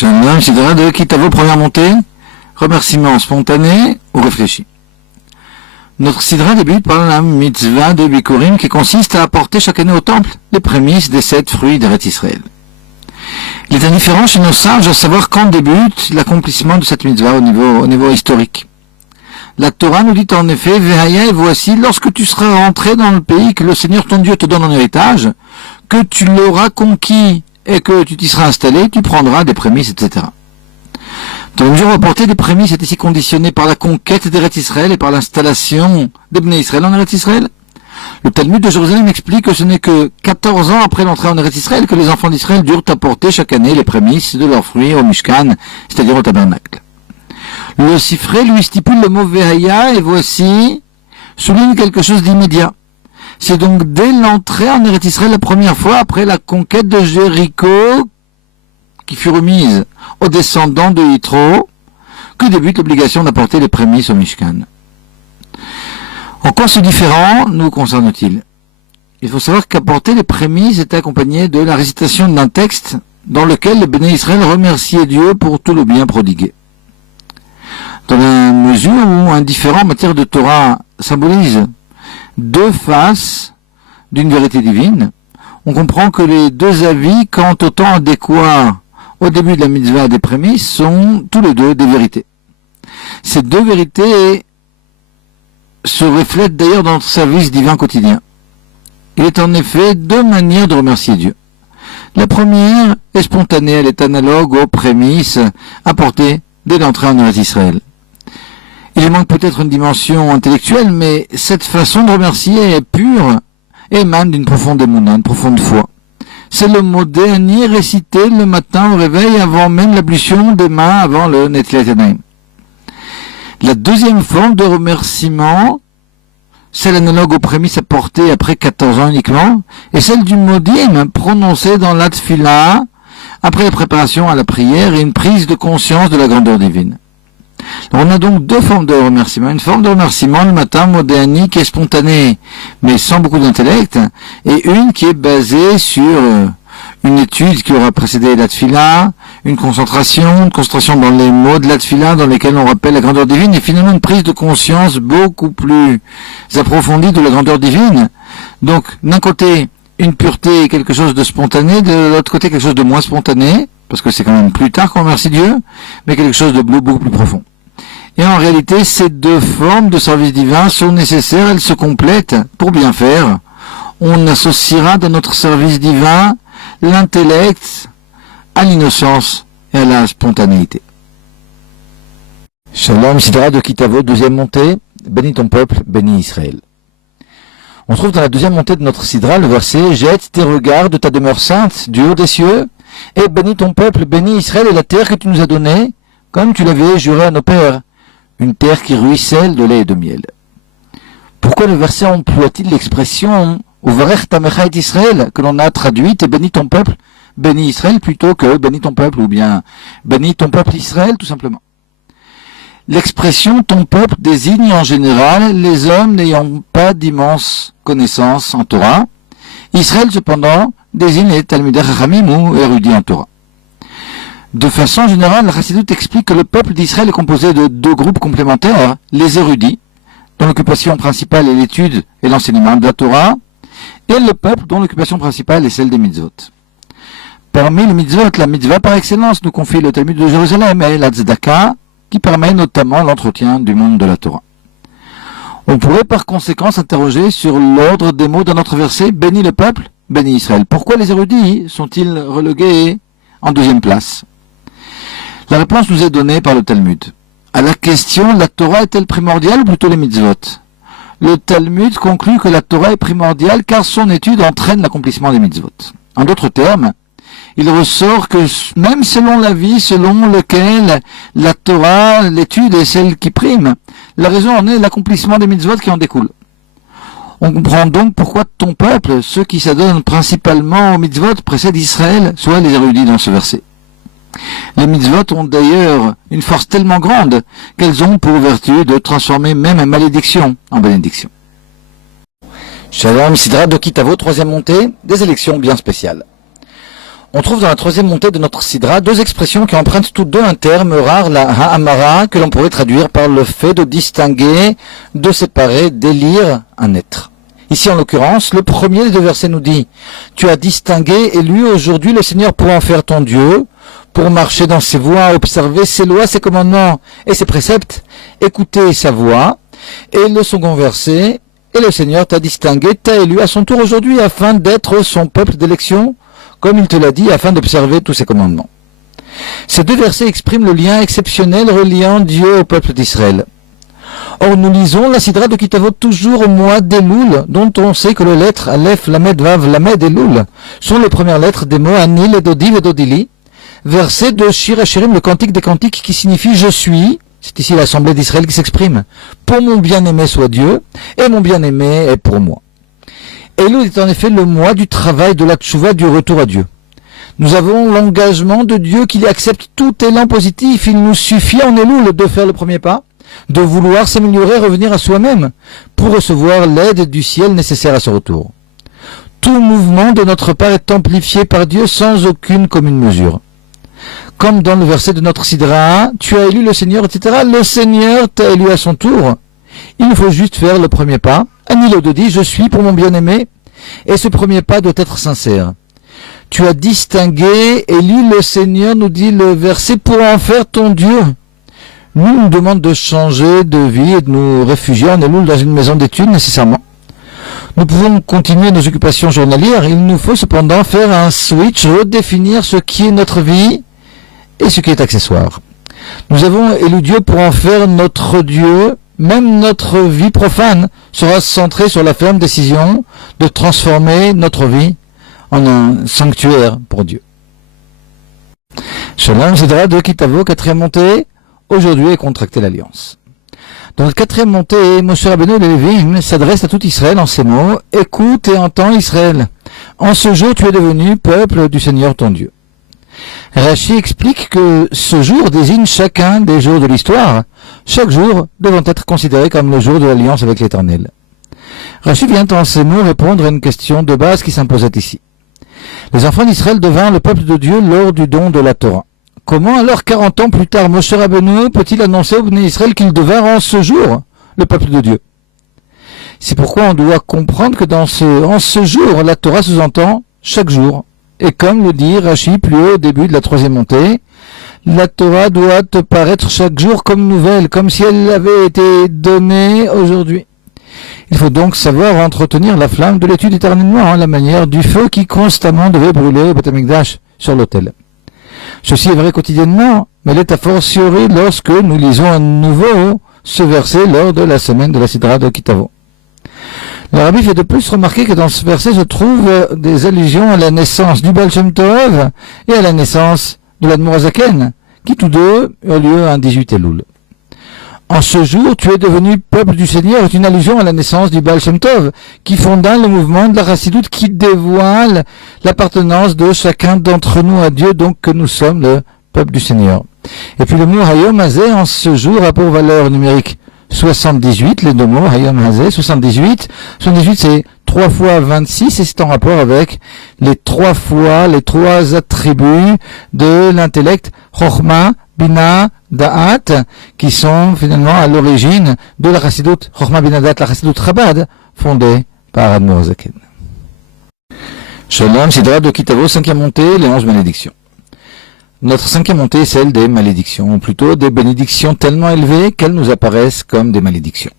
Shalom, Sidra de Kitavo, première montée, remerciement spontané ou réfléchi. Notre Sidra débute par la mitzvah de Bikurim qui consiste à apporter chaque année au temple les prémices des 7 fruits d'Eretz Israël. Il est indifférent chez nos sages à savoir quand débute l'accomplissement de cette mitzvah au niveau historique. La Torah nous dit en effet, Vehaya, et voici, lorsque tu seras rentré dans le pays que le Seigneur ton Dieu te donne en héritage, que tu l'auras conquis et que tu t'y seras installé, tu prendras des prémices, etc. Dans la mesure où apporter des prémices est ici conditionné par la conquête d'Eretz Israël et par l'installation des Bnei Israël en Eretz Israël, le Talmud de Jérusalem explique que ce n'est que 14 ans après l'entrée en Eretz Israël que les enfants d'Israël durent apporter chaque année les prémices de leurs fruits au Mishkan, c'est-à-dire au tabernacle. Le Sifré lui stipule le mot Vehaya et voici souligne quelque chose d'immédiat. C'est donc dès l'entrée en Eretz Israël la première fois après la conquête de Jéricho qui fut remise aux descendants de Yitro que débute l'obligation d'apporter les prémices au Mishkan. En quoi ce différent nous concerne-t-il? Il faut savoir qu'apporter les prémices est accompagné de la récitation d'un texte dans lequel le Bnei Israël remerciait Dieu pour tout le bien prodigué. Dans la mesure où un différent en matière de Torah symbolise deux faces d'une vérité divine, on comprend que les deux avis quant au temps adéquat au début de la mitzvah des prémices sont tous les deux des vérités. Ces deux vérités se reflètent d'ailleurs dans notre service divin quotidien. Il est en effet deux manières de remercier Dieu. La première est spontanée, elle est analogue aux prémices apportées dès l'entrée en Eretz Israël. Il y manque peut-être une dimension intellectuelle, mais cette façon de remercier est pure et émane d'une profonde émouna, une profonde foi. C'est le mot Déani récité le matin au réveil avant même l'ablution des mains, avant le Netzilat Yadayim. La deuxième forme de remerciement, celle analogue aux prémices apportées après 14 ans uniquement, est celle du Modim prononcé dans la Tfila après la préparation à la prière et une prise de conscience de la grandeur divine. On a donc deux formes de remerciement. Une forme de remerciement le matin, modéani, qui est spontanée, mais sans beaucoup d'intellect, et une qui est basée sur une étude qui aura précédé la tfila, une concentration dans les mots de la tfila, dans lesquels on rappelle la grandeur divine, et finalement une prise de conscience beaucoup plus approfondie de la grandeur divine. Donc, d'un côté, une pureté, quelque chose de spontané, de l'autre côté, quelque chose de moins spontané, parce que c'est quand même plus tard qu'on remercie Dieu, mais quelque chose de beaucoup plus profond. Et en réalité, ces deux formes de service divin sont nécessaires, elles se complètent pour bien faire. On associera dans notre service divin l'intellect à l'innocence et à la spontanéité. Shalom, Sidra de Kitavo, deuxième montée, bénis ton peuple, bénis Israël. On trouve dans la deuxième montée de notre Sidra le verset « Jette tes regards de ta demeure sainte du haut des cieux, et bénis ton peuple, bénis Israël et la terre que tu nous as donnée, comme tu l'avais juré à nos pères, une terre qui ruisselle de lait et de miel. » Pourquoi le verset emploie-t-il l'expression « Uvarech tamecha et Israël » que l'on a traduite « et bénis ton peuple, bénis Israël » plutôt que « bénis ton peuple » ou bien « bénis ton peuple Israël » tout simplement. L'expression « ton peuple » désigne en général les hommes n'ayant pas d'immense connaissance en Torah. Israël cependant désigne les Talmidei Chachamim ou érudits en Torah. De façon générale, la Chassidoute explique que le peuple d'Israël est composé de deux groupes complémentaires, les érudits, dont l'occupation principale est l'étude et l'enseignement de la Torah, et le peuple dont l'occupation principale est celle des mitzvot. Parmi les mitzvot, la mitzvah par excellence nous confie le Talmud de Jérusalem et la tzedaka, qui permet notamment l'entretien du monde de la Torah. On pourrait par conséquent s'interroger sur l'ordre des mots dans notre verset « Bénis le peuple, bénis Israël ». Pourquoi les érudits sont-ils relégués en deuxième place? La réponse nous est donnée par le Talmud. À la question « La Torah est-elle primordiale ou plutôt les mitzvot ?» Le Talmud conclut que la Torah est primordiale car son étude entraîne l'accomplissement des mitzvot. En d'autres termes, il ressort que même selon l'avis selon lequel la Torah, l'étude est celle qui prime, la raison en est l'accomplissement des mitzvot qui en découlent. On comprend donc pourquoi ton peuple, ceux qui s'adonnent principalement aux mitzvot, précèdent Israël, soit les érudits dans ce verset. Les mitzvot ont d'ailleurs une force tellement grande qu'elles ont pour vertu de transformer même une malédiction en bénédiction. Shalom, Sidra de Kitavo, troisième montée, des élections bien spéciales. On trouve dans la troisième montée de notre Sidra deux expressions qui empruntent toutes deux un terme rare, la ha'amara, que l'on pourrait traduire par le fait de distinguer, de séparer, d'élire un être. Ici, en l'occurrence, le premier des deux versets nous dit « Tu as distingué, élu aujourd'hui le Seigneur pour en faire ton Dieu, pour marcher dans ses voies, observer ses lois, ses commandements et ses préceptes, écouter sa voix. » Et le second verset « Et le Seigneur t'a distingué, t'a élu à son tour aujourd'hui afin d'être son peuple d'élection, comme il te l'a dit, afin d'observer tous ses commandements. » Ces deux versets expriment le lien exceptionnel reliant Dieu au peuple d'Israël. Or, nous lisons la Sidra de Kitavot toujours au mois d'Elul, dont on sait que les lettres Aleph, Lamed, Vav, Lamed et Lul sont les premières lettres des mots Anil, Edodiv et Dodili, verset de Shir Hashirim, le cantique des cantiques, qui signifie « Je suis ». C'est ici l'Assemblée d'Israël qui s'exprime. « Pour mon bien-aimé soit Dieu, et mon bien-aimé est pour moi ». Elul est en effet le mois du travail, de la tchouva, du retour à Dieu. Nous avons l'engagement de Dieu qu'il accepte tout élan positif. Il nous suffit en Elul de faire le premier pas, de vouloir s'améliorer, revenir à soi-même, pour recevoir l'aide du ciel nécessaire à ce retour. Tout mouvement de notre part est amplifié par Dieu sans aucune commune mesure. Comme dans le verset de notre Sidra, tu as élu le Seigneur, etc. Le Seigneur t'a élu à son tour. Il faut juste faire le premier pas. Anilod dit, je suis pour mon bien-aimé. Et ce premier pas doit être sincère. Tu as distingué, élu le Seigneur, nous dit le verset, pour en faire ton Dieu. Nous demande de changer de vie et de nous réfugier en Elul dans une maison d'études nécessairement. Nous pouvons continuer nos occupations journalières. Il nous faut cependant faire un switch, redéfinir ce qui est notre vie et ce qui est accessoire. Nous avons élu Dieu pour en faire notre Dieu. Même notre vie profane sera centrée sur la ferme décision de transformer notre vie en un sanctuaire pour Dieu. Shalom, Sidra de Kitavo, quatrième montée. Aujourd'hui est contracté l'alliance. Dans notre quatrième montée, Moshe Rabbeinu le Lévim s'adresse à tout Israël en ces mots, « Écoute et entends Israël. En ce jour, tu es devenu peuple du Seigneur ton Dieu. » Rashi explique que ce jour désigne chacun des jours de l'histoire, chaque jour devant être considéré comme le jour de l'alliance avec l'Éternel. Rashi vient en ces mots répondre à une question de base qui s'imposait ici. Les enfants d'Israël devinrent le peuple de Dieu lors du don de la Torah. Comment alors 40 ans plus tard, Moshe Rabbeinu peut-il annoncer au Bnei Israël qu'ils devinrent en ce jour le peuple de Dieu? C'est pourquoi on doit comprendre que en ce jour, la Torah sous-entend chaque jour. Et comme le dit Rashi plus haut au début de la troisième montée, la Torah doit te paraître chaque jour comme nouvelle, comme si elle avait été donnée aujourd'hui. Il faut donc savoir entretenir la flamme de l'étude éternellement, la manière du feu qui constamment devait brûler au Beth Amikdash sur l'autel. Ceci est vrai quotidiennement, mais l'est a fortiori lorsque nous lisons à nouveau ce verset lors de la semaine de la Sidra de Kitavo. Le Rabbi fait de plus remarquer que dans ce verset se trouvent des allusions à la naissance du Baal Shem Tov et à la naissance de l'Admor HaZaken, qui tous deux eurent lieu un 18 Elul. En ce jour, tu es devenu peuple du Seigneur est une allusion à la naissance du Baal Shem Tov, qui fonda le mouvement de la Chassidoute qui dévoile l'appartenance de chacun d'entre nous à Dieu, donc que nous sommes le peuple du Seigneur. Et puis le mot Hayom Hazeh, en ce jour, a pour valeur numérique 78, les deux mots, Hayom Hazeh, 78. 78, c'est 3 fois 26, et c'est en rapport avec les trois attributs de l'intellect, Chochma, Bina, Da'at, qui sont finalement à l'origine de la Chassidoute, Chochma, Bina, Da'at, la Chassidoute Chabad, fondée par Admor HaZaken. Shalom, Sidra de Kitavo, 5e montée, les 11 malédictions. Notre 5e montée est celle des malédictions, ou plutôt des bénédictions tellement élevées qu'elles nous apparaissent comme des malédictions.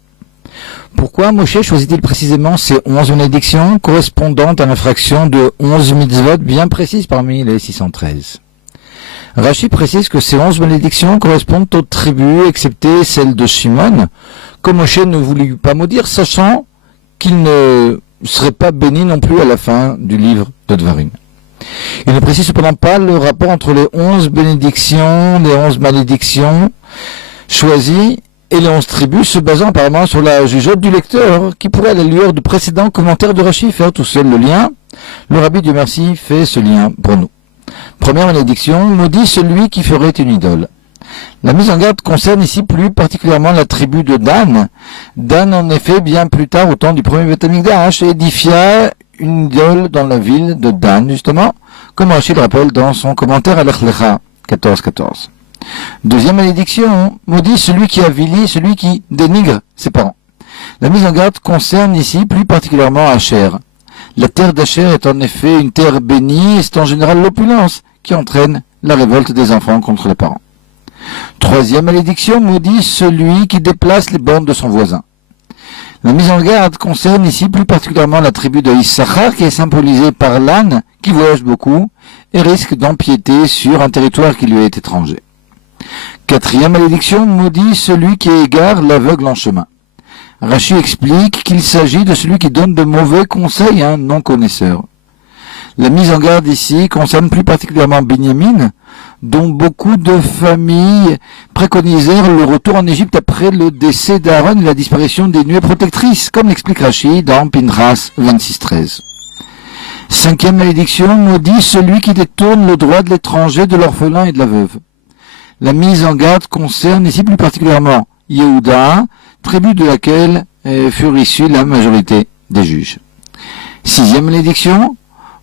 Pourquoi Moshe choisit-il précisément ces 11 malédictions correspondant à l'infraction de 11 mitzvot bien précises parmi les 613? Rashi précise que ces 11 malédictions correspondent aux tribus, excepté celle de Shimon, que Moshe ne voulut pas maudire, sachant qu'il ne serait pas béni non plus à la fin du livre de Dvarim. Il ne précise cependant pas le rapport entre les 11 bénédictions, les 11 malédictions choisies et les 11 tribus, se basant apparemment sur la jugeote du lecteur, qui pourrait à la lueur de précédents commentaires de Rashi faire tout seul le lien. Le Rabbi Dieu merci fait ce lien pour nous. Première malédiction, maudit celui qui ferait une idole. La mise en garde concerne ici plus particulièrement la tribu de Dan. Dan, en effet, bien plus tard, au temps du premier Beth Amikdash, édifia une idole dans la ville de Dan, justement, comme Rachid le rappelle dans son commentaire à Lech Lecha 14.14. Deuxième malédiction, maudit celui qui avilit, celui qui dénigre ses parents. La mise en garde concerne ici plus particulièrement Asher. La terre d'Asher est en effet une terre bénie et c'est en général l'opulence qui entraîne la révolte des enfants contre les parents. Troisième malédiction, maudit celui qui déplace les bornes de son voisin. La mise en garde concerne ici plus particulièrement la tribu de Issachar qui est symbolisée par l'âne qui voyage beaucoup et risque d'empiéter sur un territoire qui lui est étranger. Quatrième malédiction, maudit celui qui égare l'aveugle en chemin. Rachi explique qu'il s'agit de celui qui donne de mauvais conseils à un non-connaisseur. La mise en garde ici concerne plus particulièrement Binyamin, dont beaucoup de familles préconisèrent le retour en Égypte après le décès d'Aaron et la disparition des nuées protectrices, comme l'explique Rachi dans Pinchas 26.13. Cinquième malédiction, maudit celui qui détourne le droit de l'étranger, de l'orphelin et de la veuve. La mise en garde concerne ici plus particulièrement Yehuda, tribu de laquelle furent issus la majorité des juges. Sixième malédiction,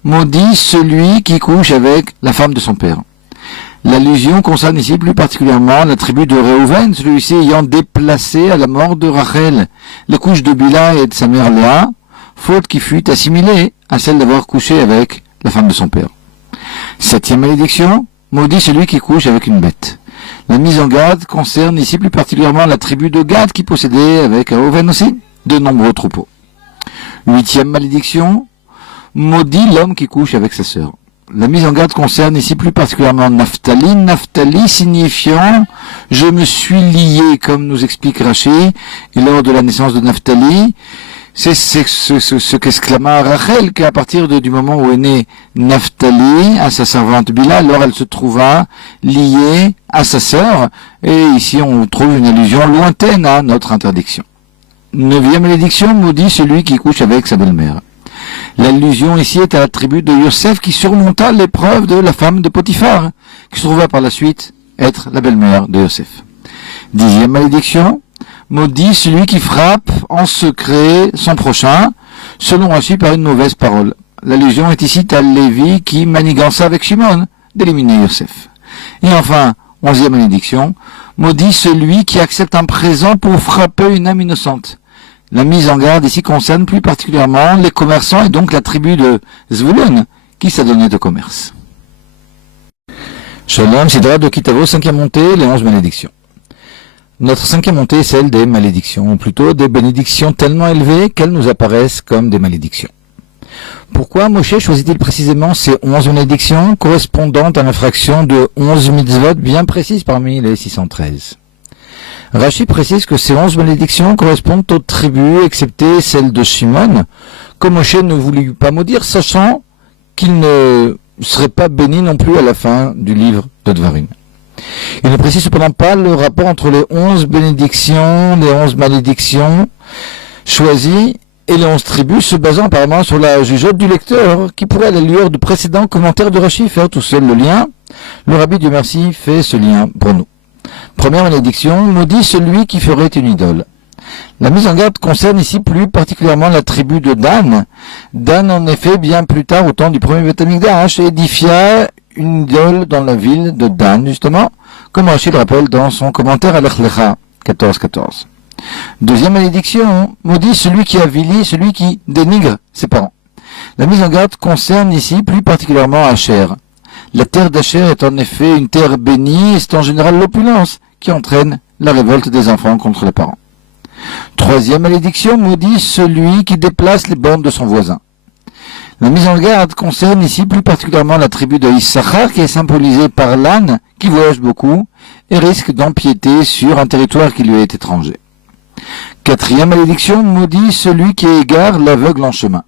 maudit celui qui couche avec la femme de son père. L'allusion concerne ici plus particulièrement la tribu de Réhouven, celui-ci ayant déplacé à la mort de Rachel les couches de Bila et de sa mère Léa, faute qui fut assimilée à celle d'avoir couché avec la femme de son père. Septième malédiction, maudit celui qui couche avec une bête. La mise en garde concerne ici plus particulièrement la tribu de Gad qui possédait avec Réhouven aussi de nombreux troupeaux. Huitième malédiction, maudit l'homme qui couche avec sa sœur. La mise en garde concerne ici plus particulièrement Naphtali. Naphtali signifiant « je me suis lié », comme nous explique Rachi, et lors de la naissance de Naphtali, c'est ce qu'exclama Rachel, qu'à partir du moment où est né Naphtali à sa servante Bila, alors elle se trouva liée à sa sœur, et ici on trouve une allusion lointaine à notre interdiction. Neuvième malédiction, maudit celui qui couche avec sa belle-mère. L'allusion ici est à la tribu de Yosef qui surmonta l'épreuve de la femme de Potiphar, qui se trouva par la suite être la belle-mère de Yosef. Dixième malédiction, maudit celui qui frappe en secret son prochain, selon Rachi par une mauvaise parole. L'allusion est ici à Lévi qui manigança avec Shimon d'éliminer Yosef. Et enfin, onzième malédiction, maudit celui qui accepte un présent pour frapper une âme innocente. La mise en garde ici concerne plus particulièrement les commerçants et donc la tribu de Zvulun qui s'adonnait au commerce. Shalom, Sidra de Kitavo, cinquième montée, les 11 malédictions. Notre cinquième montée est celle des malédictions, ou plutôt des bénédictions tellement élevées qu'elles nous apparaissent comme des malédictions. Pourquoi Moshe choisit-il précisément ces 11 malédictions correspondant à l'infraction de 11 mitzvot bien précises parmi les 613? Rachi précise que ces 11 malédictions correspondent aux tribus, excepté celle de Shimon, que Moshe ne voulut pas maudire, sachant qu'il ne serait pas béni non plus à la fin du livre de Dvarim. Il ne précise cependant pas le rapport entre les 11 bénédictions, les 11 malédictions choisies et les 11 tribus, se basant apparemment sur la jugeote du lecteur, qui pourrait à la lueur de précédents commentaires de Rachi faire tout seul le lien. Le Rabbi Dieu merci fait ce lien pour nous. Première malédiction, maudit celui qui ferait une idole. La mise en garde concerne ici plus particulièrement la tribu de Dan. Dan, en effet, bien plus tard, au temps du premier Beth Amikdash, édifia une idole dans la ville de Dan, justement, comme Rachi le rappelle dans son commentaire à Lech Lecha 14.14. Deuxième malédiction, maudit celui qui avilit, celui qui dénigre ses parents. La mise en garde concerne ici plus particulièrement Asher. La terre d'Asher est en effet une terre bénie et c'est en général l'opulence qui entraîne la révolte des enfants contre les parents. Troisième malédiction, maudit celui qui déplace les bornes de son voisin. La mise en garde concerne ici plus particulièrement la tribu de Issachar qui est symbolisée par l'âne qui voyage beaucoup et risque d'empiéter sur un territoire qui lui est étranger. Quatrième malédiction, maudit celui qui égare l'aveugle en chemin.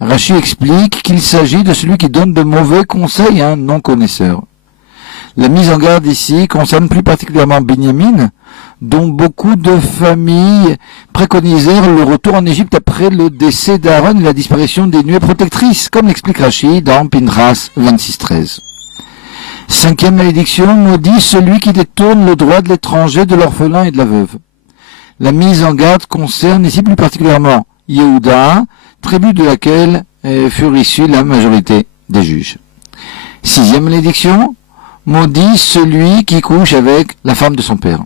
Rachi explique qu'il s'agit de celui qui donne de mauvais conseils à un non-connaisseur. La mise en garde ici concerne plus particulièrement Binyamin, dont beaucoup de familles préconisèrent le retour en Égypte après le décès d'Aaron et la disparition des nuées protectrices, comme l'explique Rachi dans Pinchas 26.13. Cinquième malédiction, maudit celui qui détourne le droit de l'étranger, de l'orphelin et de la veuve. La mise en garde concerne ici plus particulièrement Yehuda, tribu de laquelle furent issus la majorité des juges. 6e malédiction, maudit celui qui couche avec la femme de son père.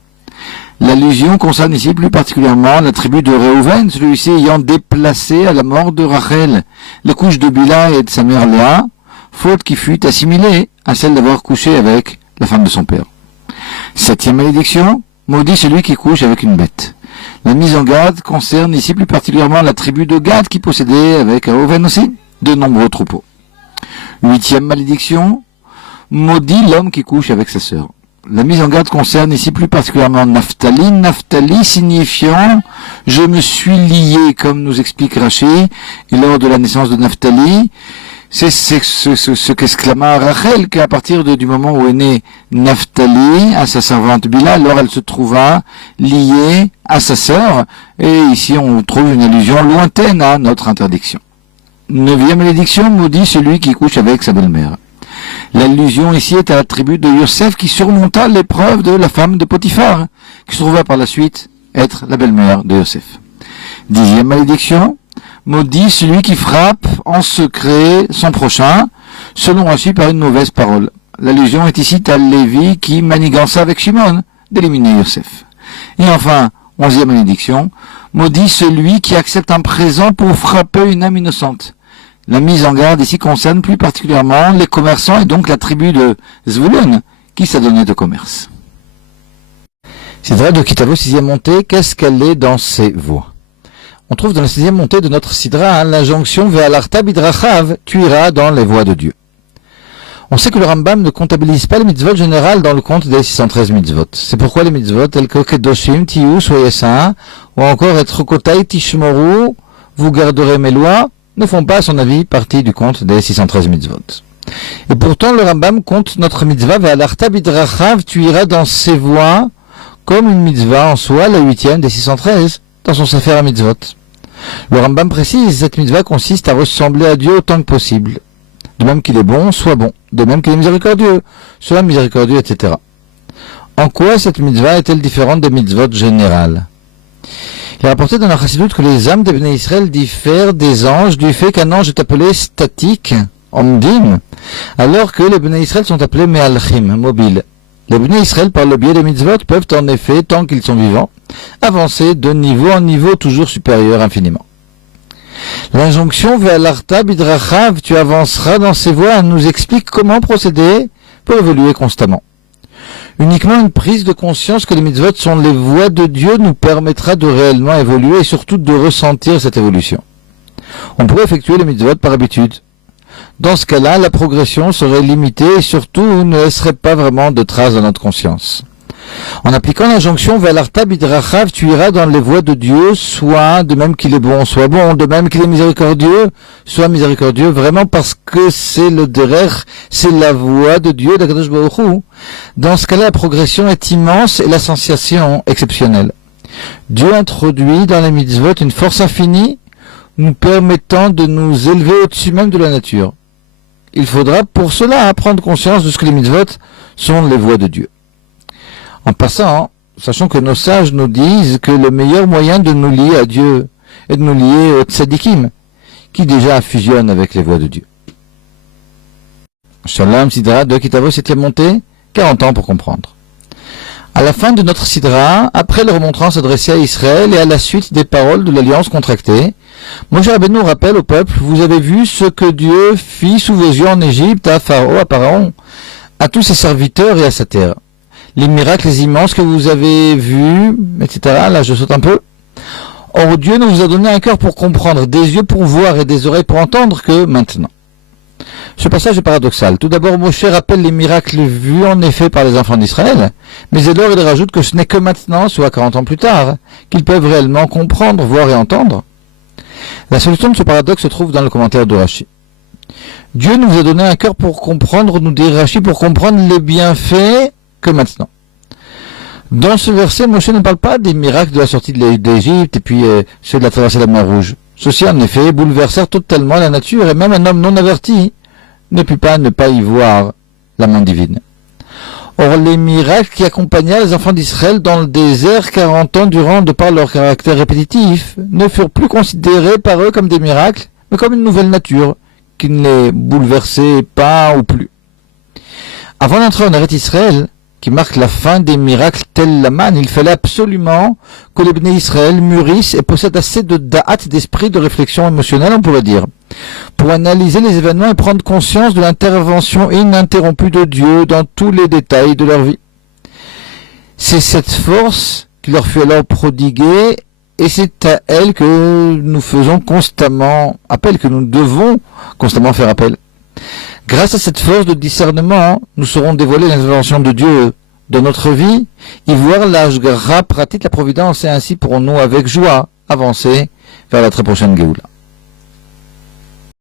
L'allusion concerne ici plus particulièrement la tribu de Réhouven, celui-ci ayant déplacé à la mort de Rachel les couches de Bila et de sa mère Léa, faute qui fut assimilée à celle d'avoir couché avec la femme de son père. 7e malédiction, maudit celui qui couche avec une bête. La mise en garde concerne ici plus particulièrement la tribu de Gad qui possédait avec Réhouven aussi de nombreux troupeaux. 8e malédiction, maudit l'homme qui couche avec sa sœur. La mise en garde concerne ici plus particulièrement Naphtali. Naphtali signifiant « je me suis lié », comme nous explique Rashi, et lors de la naissance de Naphtali, c'est ce qu'exclama Rachel, qu'à partir du moment où est né Naphtali à sa servante Bila, alors elle se trouva liée à sa sœur, et ici on trouve une allusion lointaine à notre interdiction. 9e malédiction, maudit celui qui couche avec sa belle-mère. L'allusion ici est à la tribu de Yosef qui surmonta l'épreuve de la femme de Potiphar, qui se trouva par la suite être la belle-mère de Yosef. 10e malédiction, maudit celui qui frappe en secret son prochain, selon Rashi par une mauvaise parole. L'allusion est ici à Lévi qui manigança avec Shimon d'éliminer Yosef. Et enfin, 11e malédiction, maudit celui qui accepte un présent pour frapper une âme innocente. La mise en garde ici concerne plus particulièrement les commerçants et donc la tribu de Zvulun qui s'adonnait au commerce. Sidra de Kitavo, 6e montée, qu'est-ce qu'elle est dans ses voies? On trouve dans la 6e montée de notre Sidra l'injonction Ve'alarta bidrachav, tu iras dans les voies de Dieu. On sait que le Rambam ne comptabilise pas les mitzvot générales dans le compte des 613 mitzvot. C'est pourquoi les mitzvot tels que Kedoshim, Tiyu, soyez saints, ou encore Etrokotai, Tishmoru, vous garderez mes lois, ne font pas, à son avis, partie du compte des 613 mitzvot. Et pourtant, le Rambam compte notre mitzvah, Ve'alarta bidrachav, tu iras dans ses voies, comme une mitzvah en soi, la 8e des 613, dans son Sefer à mitzvot. Le Rambam précise, cette mitzvah consiste à ressembler à Dieu autant que possible. De même qu'il est bon, soit bon. De même qu'il est miséricordieux, soit miséricordieux, etc. En quoi cette mitzvah est-elle différente des mitzvot générales? Il est rapporté dans la Chassidut que les âmes des Bnei Israël diffèrent des anges du fait qu'un ange est appelé statique, omdim, alors que les Bnei Israël sont appelés me'alchim, mobiles. Les Bnei Israël, par le biais des mitzvot, peuvent en effet, tant qu'ils sont vivants, avancer de niveau en niveau toujours supérieur infiniment. L'injonction Ve'alarta bidrachav, tu avanceras dans ses voies, nous explique comment procéder pour évoluer constamment. Uniquement une prise de conscience que les mitzvot sont les voies de Dieu nous permettra de réellement évoluer et surtout de ressentir cette évolution. On pourrait effectuer les mitzvot par habitude. Dans ce cas-là, la progression serait limitée et surtout ne laisserait pas vraiment de traces dans notre conscience. En appliquant l'injonction Ve'alarta bidrachav, tu iras dans les voies de Dieu, soit de même qu'il est bon, soit bon, de même qu'il est miséricordieux, soit miséricordieux, vraiment parce que c'est le derer, c'est la voie de Dieu, d'Akadosh Baruch Hu. Dans ce cas-là, la progression est immense et la sensation exceptionnelle. Dieu introduit dans les mitzvot une force infinie, nous permettant de nous élever au-dessus même de la nature. Il faudra pour cela prendre conscience de ce que les mitzvot sont les voies de Dieu. En passant, sachant que nos sages nous disent que le meilleur moyen de nous lier à Dieu est de nous lier au tzadikim, qui déjà fusionnent avec les voies de Dieu. Shalom Sidra de Kitavo, 7e montée, 40 ans pour comprendre. À la fin de notre Sidra, après le remontrance adressé à Israël et à la suite des paroles de l'alliance contractée, Moshe Rabbeinu rappelle au peuple, vous avez vu ce que Dieu fit sous vos yeux en Égypte, à Pharaon, à tous ses serviteurs et à sa terre. Les miracles immenses que vous avez vus, etc. Là, je saute un peu. Or, Dieu ne vous a donné un cœur pour comprendre, des yeux pour voir et des oreilles pour entendre que maintenant. Ce passage est paradoxal. Tout d'abord, Moshe rappelle les miracles vus en effet par les enfants d'Israël, mais alors il rajoute que ce n'est que maintenant, soit 40 ans plus tard, qu'ils peuvent réellement comprendre, voir et entendre. La solution de ce paradoxe se trouve dans le commentaire de Rashi. Dieu nous a donné un cœur pour comprendre, nous dit Rashi, pour comprendre les bienfaits que maintenant. Dans ce verset, Moshe ne parle pas des miracles de la sortie d'Égypte et puis ceux de la traversée de la mer Rouge. Ceux-ci, en effet, bouleversèrent totalement la nature et même un homme non averti ne put pas ne pas y voir la main divine. Or, les miracles qui accompagnaient les enfants d'Israël dans le désert 40 ans durant de par leur caractère répétitif ne furent plus considérés par eux comme des miracles, mais comme une nouvelle nature qui ne les bouleversait pas ou plus. Avant d'entrer en Eretz Israël, qui marque la fin des miracles tel la manne, il fallait absolument que les Bnei Israël mûrissent et possèdent assez de da'at, d'esprit, de réflexion émotionnelle, on pourrait dire, pour analyser les événements et prendre conscience de l'intervention ininterrompue de Dieu dans tous les détails de leur vie. C'est cette force qui leur fut alors prodiguée, et c'est à elle que nous faisons constamment appel, que nous devons constamment faire appel. Grâce à cette force de discernement, nous saurons dévoiler l'intervention de Dieu dans notre vie, y voir l'ashgara pratique, la providence, et ainsi pourrons-nous avec joie avancer vers la très prochaine Géoula.